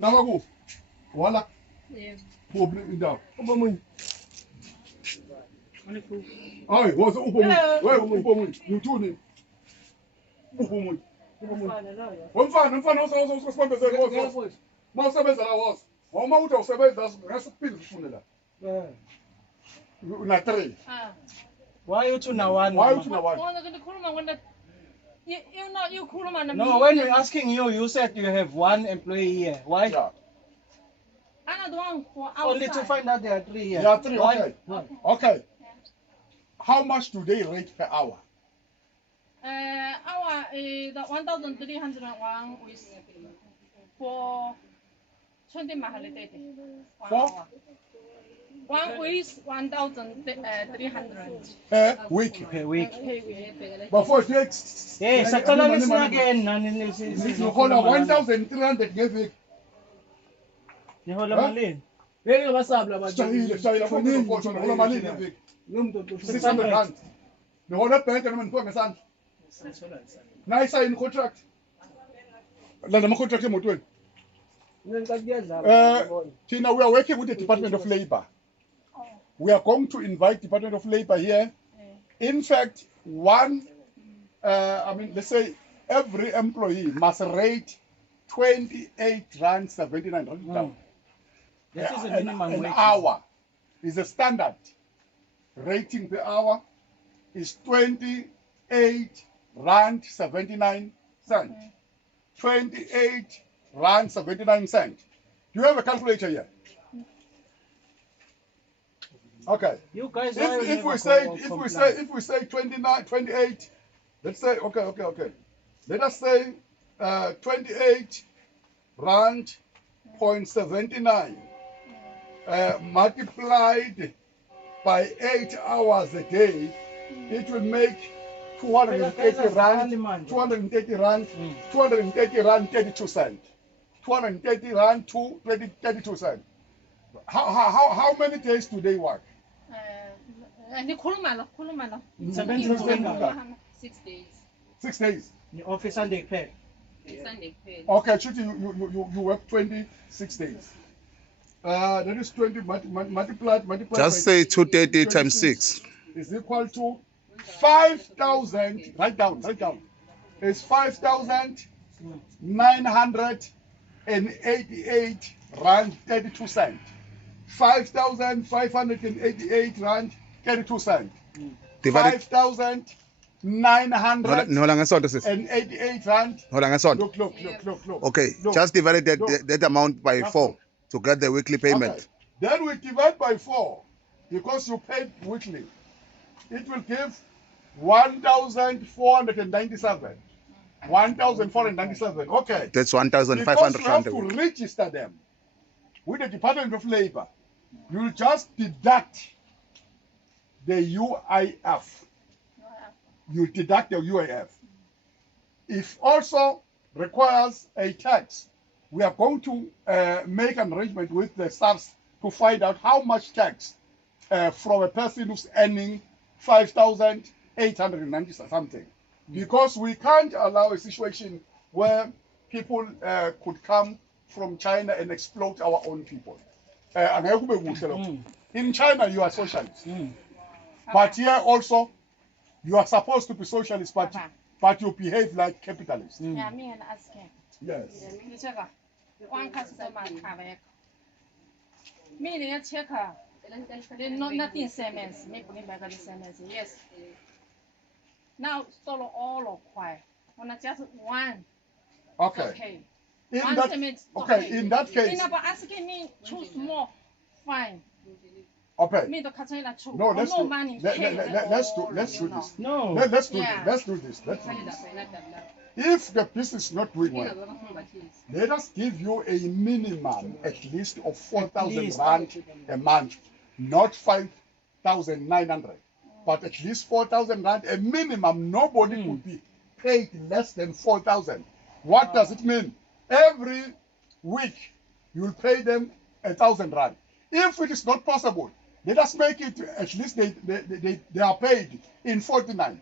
Namaku. Wala. Yeah. Problem in down. Ubomunye. Hayi, woza ubomu. Hello. Wewe ubomu. Uthuni. Ubomu. Umfana usibambezela woza. Mawusebenza la woza. Uma uthi awusebenza ngasukuphila ufune la. Na 3. Why you two now one? Why uthi na 1? You khuluma nami. No, when we're asking you, you said you have one employee here. Why? Yeah. I'm the one for outside. Only to find out there are 3 here. Yeah, 3. Why? Okay. Okay. How much do they rate per hour? Our the 1,301 with for 20 mahali For? 1 with 1,300 Per week. Per week. But for takes. Hey, sakala nisna again. You call 1,300 ngeviki. Nihola malini? Ngeke basabla abantu. Shayila kuningi ngoba malini ngeviki. 600 rand. Nihola bank noma nipho ngesandla. Nayisayini contract. La nama contract emotweni. Tina, we are working with the Department of Labor. We are going to invite Department of Labor here. In fact, let's say every employee must rate 28 rand 79 rand. That is a minimum An wage. hour is a standard rating per hour is 28 rand 79 cent. 28 rand 79 cent. Do you have a calculator here? Okay. You guys If we say 29, 28, let's say okay. Let us say 28 rand point 79 multiplied by 8 hours a day, it will make 230 rand, 230 rand, 230 rand 32 cent. 230 rand to 32 cent. How many days do they work? Ni khuluma la. 6 days. 6 days. The office Sunday pay. Sunday paid. Okay, Chuti, you work 26 days. That is 20 multiplied. Just by say 230 times 6. is equal to 5,000. Write down. It's 5,988 rand 32 cent. 5,588 rand 32 cent. Divided. 5,988 Nihola ngesonto sis. rand. Nihola ngesonto. Look. Okay, Look. just divide Look. that amount by 4 to get the weekly payment. Okay. Then we divide by 4 because you paid weekly. It will give 1,497. 1,497. Okay. That's Because 1,500 you have rand a to week. register them with the Department of Labor. You will just deduct the UIF. You deduct the UIF. If also requires a tax, we are going to make an arrangement with the SARS to find out how much tax from a person who's earning 5,890 something. Because we can't allow a situation where people could come from China and exploit our own people. In China, you are socialist. But here also, you are supposed to be socialist, but you behave like capitalists. Yeah, me and asking. Yes. You check her. One customer have me they check her. They nothing cements. Me put back the cements. Yes. Now solo all of quiet. When I just one. Okay. Okay. In One that, cement. okay, in that case, In about asking me choose more. Fine. okay. Me the customer choose. No, let's no do, money. let's do this. No. Let's do Yeah. this. Let's do this. If the business is not doing well, let us give you a minimum at least of 4,000 rand a month, not 5,900, but at least 4,000 rand a minimum. Nobody could be paid less than 4,000. What does it mean? Every week you will pay them 1,000 rand. If it is not possible, let us make it at least they are paid in 49.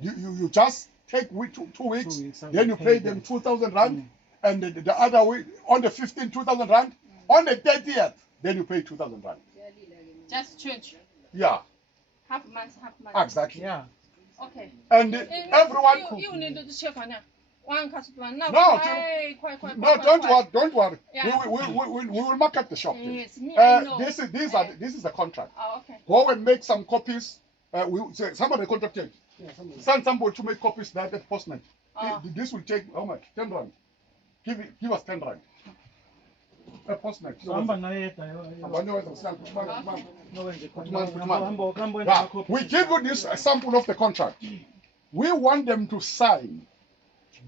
You just take 2 weeks, then you pay them 2,000 rand, and the other week on the 15th 2,000 rand, on the 30th then you pay 2,000 rand. Just change. Yeah, Half month, half month. exactly. Yeah. Okay. And everyone you could. need to check on it. One customer. No, No, quite. don't worry. Yeah. We will market the shop. Yes, me, I know. This is the contract. Oh, okay. Go and make some copies. Somebody contracted. Send somebody to make copies that at postman. Oh. This will take how much? 10 rand. Give us 10 rand. A postman. Yeah, we give you this sample of the contract. We want them to sign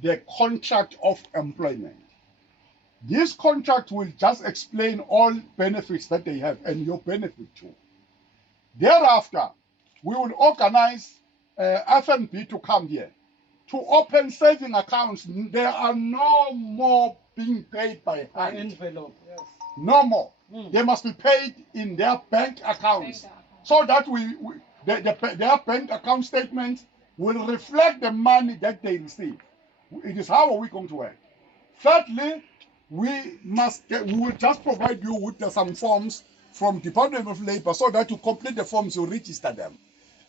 the contract of employment. This contract will just explain all benefits that they have and your benefit too. Thereafter, we will organize FNB to come here to open saving accounts. There are no more being paid by hand. Envelope. Yes. No more. They must be paid in their bank accounts, so that their bank account statement will reflect the money that they receive. It is how are we going to work. Thirdly, we will just provide you with some forms from Department of Labor so that you complete the forms, you register them.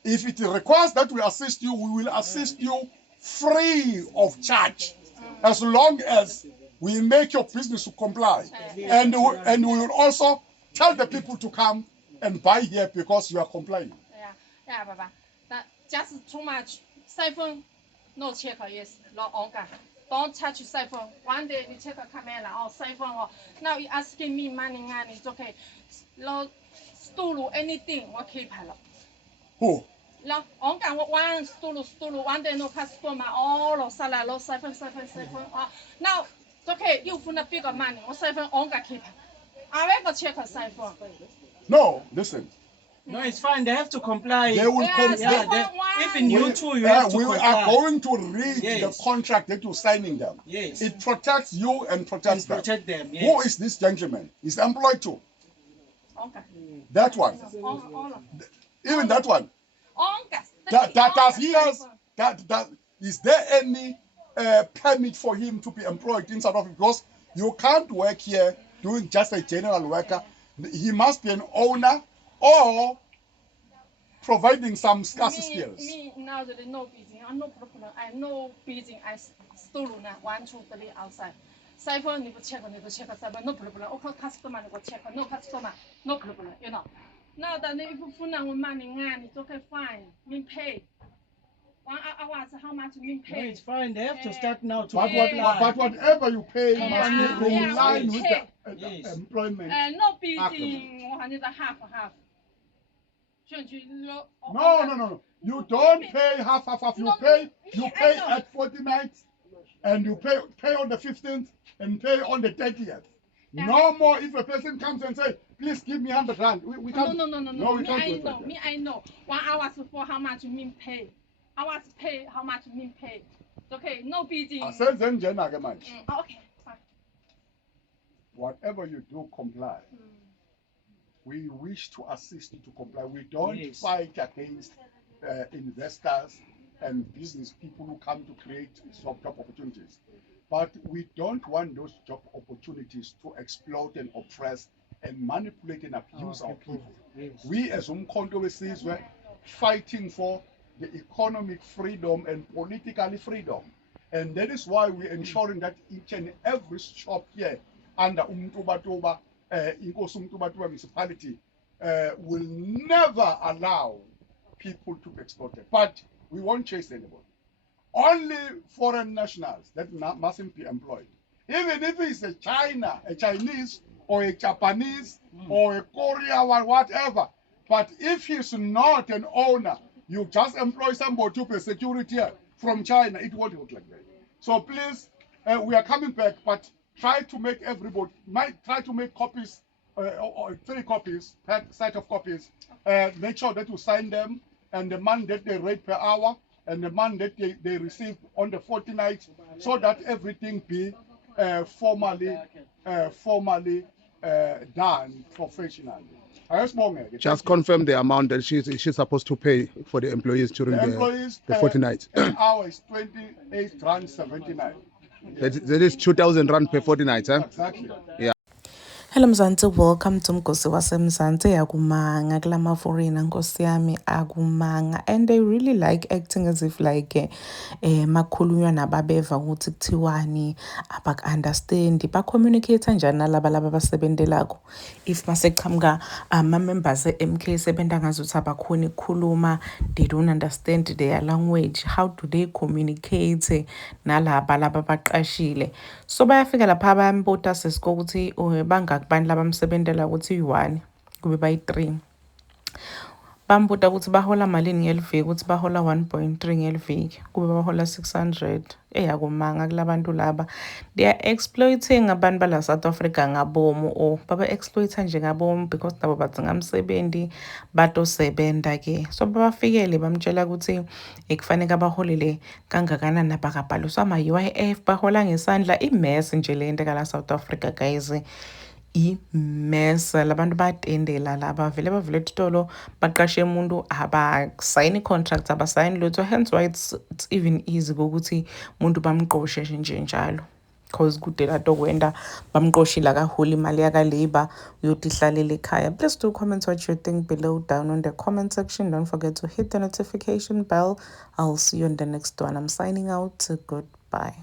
If it requires that we assist you, we will assist you free of charge, as long as we make your business to comply. And we will also tell the people to come and buy here because you are complying. Yeah, Baba. That just too much. Siphon, no check, yes, no onka. Don't touch siphon. One day we check a camera or siphon. Now you asking me money, and it's okay. No, stool anything, what keep hello. Who? No, onka one stool, one day no customer, all of salad, no siphon. Now, it's okay, you find a bigger money, or siphon onka keep. I will go check a siphon. No, listen. No, it's fine. They have to comply. They will Even you too, you have to comply. We are going to read Yes. the contract that you're signing them. Yes. It protects you and protects them. Protect them. Yes. Who is this gentleman? He's employed too. Okay. That one. All of Even that one. onka. Is there any permit for him to be employed in South Africa? Because you can't work here doing just a general worker. He must be an owner or providing some scarce skills. Me now that I know business, I no problem. I know business. I stole na 1, 2, 3 outside. Siphon, you go check, siphon, no problem. Okay, customer, you go check, no customer, no problem. You know. Now that if you find out money, it's okay, fine. Me pay. 1 hour, how much me No, pay? it's fine. They have to start now to But comply. whatever you pay must be in Yeah, line we with pay. the Yes. employment. No business. 100 half. No. You don't pay half. You No, pay I know. at 49th, and you pay on the 15th, and pay on the 30th. Yeah. No more. If a person comes and say, "Please give me 100 rand," we can't. No. No, we Me, can't I do it know. like that. Me, I know. 1 hour for how much me pay. Hours pay, how much me pay. It's okay. No business. Asenzenjena-ke manje. Okay, fine. Whatever you do, comply. We wish to assist you to comply. We don't Yes. fight against investors and business people who come to create job opportunities. But we don't want those job opportunities to exploit and oppress and manipulate and abuse our people. Yes. We as Umkhonto Wesizwe fighting for the economic freedom and political freedom. And that is why we're ensuring that each and every shop here under Umtubatuba, Inkosi Umtubatuba municipality, will never allow people to be exploited. But we won't chase anybody. Only foreign nationals that mustn't be employed. Even if it's a Chinese, or a Japanese, or a Korea, or whatever. But if he's not an owner, you just employ somebody to pay security from China, it won't look like that. So please, we are coming back, but try to make everybody, try to make copies, or 3 copies, per set of copies. Make sure that you sign them, and the money that they rate per hour, and the money that they receive on the fortnight, so that everything be formally done professionally. Just confirm the amount that she's supposed to pay for the employees during The employees the fortnight. an hour is 28 rand 79. That is 2,000 rand per fortnight, huh? Exactly. Hello Mzansi, welcome to Mgosi waseMzansi. Akumanga kulama foreigner Nkosi yami akumanga, and they really like acting as if like makhulunywa nababeva ukuthi kuthiwani abaku-understand ba-communicate kanjani nalaba abasebentelako. If maseqhamuka ama-members e-MK sebenta ngazuthi abakhoni ukukhuluma, they don't understand their language, how do they communicate nalaba abaqashile? So bayafika lapha bayambuta sesiko ukuthi bangaki bantu labamsebentela ukuthi uyi-1 kube bayi-3. Bambuta ukuthi bahola malini ngeliviki, ukuthi bahola 1.3 ngeliviki, kube bahola 600. Eyakumanga kulabantu laba. They are exploiting abantu bala South Africa ngabomu, or baba-exploita nje ngabomu because nabo badzinga umsebenzi batosebenta ke. So babafikele bamtshela ukuthi kufanele abaholele kangakanani nabakabhaliswa ama-UIF, bahola ngesandla. I-mess nje le nto kala South Africa guys. I-mess, labantu bayatendela laba vele bavule isitolo baqashe umuntu abasayini contract abasayini lutho, hence why it's even easy ukuthi umuntu bamqoshe nje njalo, cause kude lato kwenda bamqoshile akaholi imali yaka-labor uyothi ihlalele ekhaya. Please do comment what you think below down on the comment section. Don't forget to hit the notification bell. I'll see you in the next one. I'm signing out. Goodbye.